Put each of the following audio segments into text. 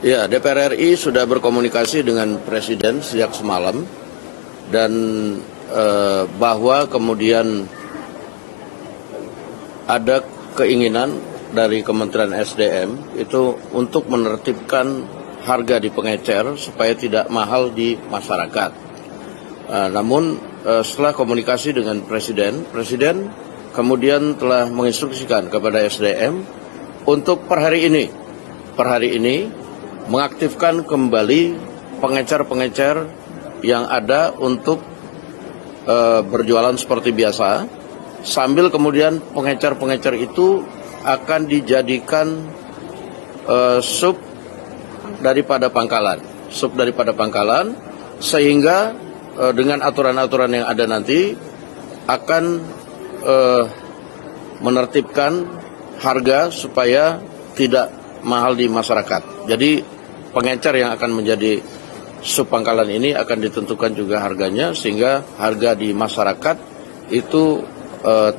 Ya, DPR RI sudah berkomunikasi dengan Presiden sejak semalam dan bahwa kemudian ada keinginan dari Kementerian SDM itu untuk menertibkan harga di pengecer supaya tidak mahal di masyarakat. Namun setelah komunikasi dengan Presiden kemudian telah menginstruksikan kepada SDM untuk per hari ini mengaktifkan kembali pengecer-pengecer yang ada untuk berjualan seperti biasa, sambil kemudian pengecer-pengecer itu akan dijadikan sub daripada pangkalan, sehingga dengan aturan-aturan yang ada nanti akan menertibkan harga supaya tidak mahal di masyarakat. Jadi pengecer yang akan menjadi subpangkalan ini akan ditentukan juga harganya sehingga harga di masyarakat itu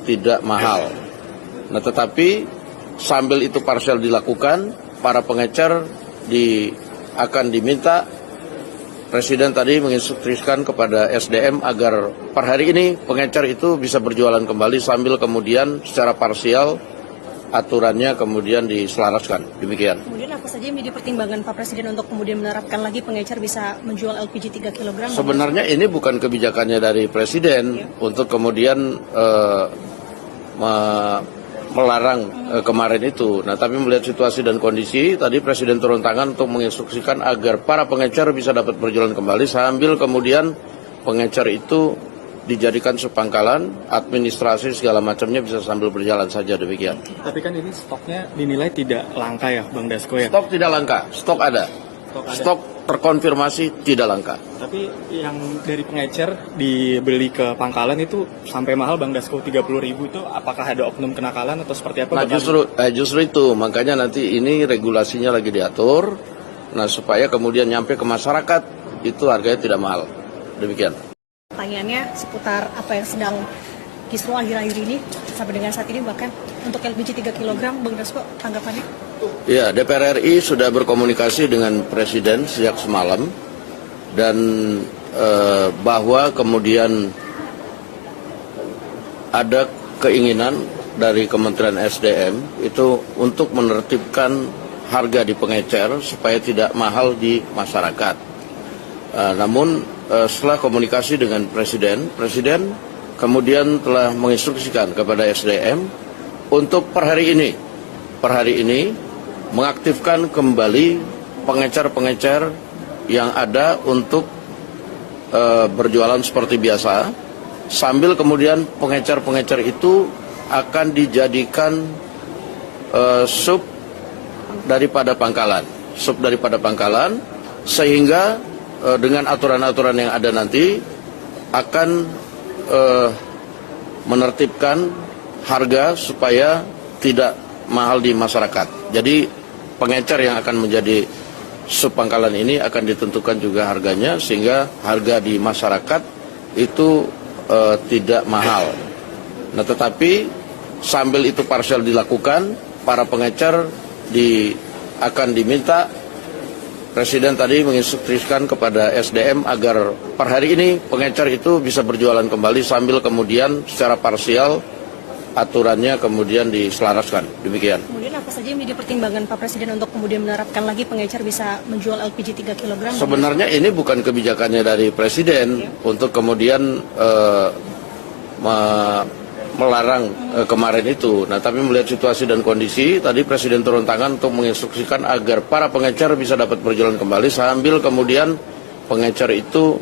tidak mahal. Nah, tetapi sambil itu parsial dilakukan, para pengecer akan diminta, Presiden tadi menginstruksikan kepada SDM agar per hari ini pengecer itu bisa berjualan kembali sambil kemudian secara parsial aturannya kemudian diselaraskan. Demikian. Kemudian apa saja yang menjadi pertimbangan Pak Presiden untuk kemudian menerapkan lagi pengecer bisa menjual LPG 3 kg? Sebenarnya ini bukan kebijakannya dari Presiden untuk kemudian melarang kemarin itu. Nah, tapi melihat situasi dan kondisi, tadi Presiden turun tangan untuk menginstruksikan agar para pengecer bisa dapat berjalan kembali sambil kemudian pengecer itu dijadikan subpangkalan, administrasi segala macamnya bisa sambil berjalan saja, demikian. Tapi kan ini stoknya dinilai tidak langka ya, Bang Dasko ya? Stok tidak langka, stok ada. Stok terkonfirmasi tidak langka. Tapi yang dari pengecer dibeli ke pangkalan itu sampai mahal, Bang Dasko, 30.000 itu apakah ada oknum kenakalan atau seperti apa? Nah, justru itu, makanya nanti ini regulasinya lagi diatur, nah supaya kemudian nyampe ke masyarakat itu harganya tidak mahal. Demikian. Pertanyaannya seputar apa yang sedang kisruh akhir-akhir ini sampai dengan saat ini, bahkan untuk LPG 3 kg, Bang Dasko, tanggapannya? Ya, DPR RI sudah berkomunikasi dengan Presiden sejak semalam dan bahwa kemudian ada keinginan dari Kementerian SDM itu untuk menertibkan harga di pengecer supaya tidak mahal di masyarakat. Namun setelah komunikasi dengan Presiden kemudian telah menginstruksikan kepada SDM untuk per hari ini mengaktifkan kembali pengecer-pengecer yang ada untuk berjualan seperti biasa, sambil kemudian pengecer-pengecer itu akan dijadikan sub daripada pangkalan, sehingga dengan aturan-aturan yang ada nanti akan menertibkan harga supaya tidak mahal di masyarakat. Jadi pengecer yang akan menjadi subpangkalan ini akan ditentukan juga harganya sehingga harga di masyarakat itu tidak mahal. Nah, tetapi sambil itu parsial dilakukan, para pengecer akan diminta, Presiden tadi menginstruksikan kepada SDM agar per hari ini pengecer itu bisa berjualan kembali sambil kemudian secara parsial aturannya kemudian diselaraskan. Demikian. Kemudian apa saja yang menjadi pertimbangan Pak Presiden untuk kemudian menerapkan lagi pengecer bisa menjual LPG 3 kg? Sebenarnya ini bukan kebijakannya dari Presiden untuk kemudian melarang kemarin itu. Nah, tapi melihat situasi dan kondisi, tadi Presiden turun tangan untuk menginstruksikan agar para pengecer bisa dapat berjalan kembali sambil kemudian pengecer itu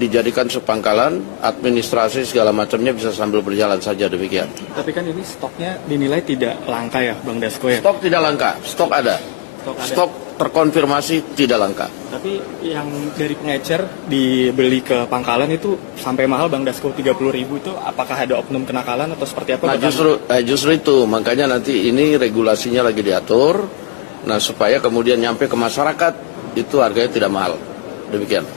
dijadikan subpangkalan, administrasi segala macamnya bisa sambil berjalan saja, demikian. Tapi kan ini stoknya dinilai tidak langka ya, Bang Dasko ya? Stok tidak langka, stok ada. Stok terkonfirmasi tidak langka. Tapi yang dari pengecer dibeli ke pangkalan itu sampai mahal, Bang Dasko, 30.000 itu apakah ada oknum kenakalan atau seperti apa? Nah, justru itu, makanya nanti ini regulasinya lagi diatur, nah supaya kemudian nyampe ke masyarakat itu harganya tidak mahal. Demikian.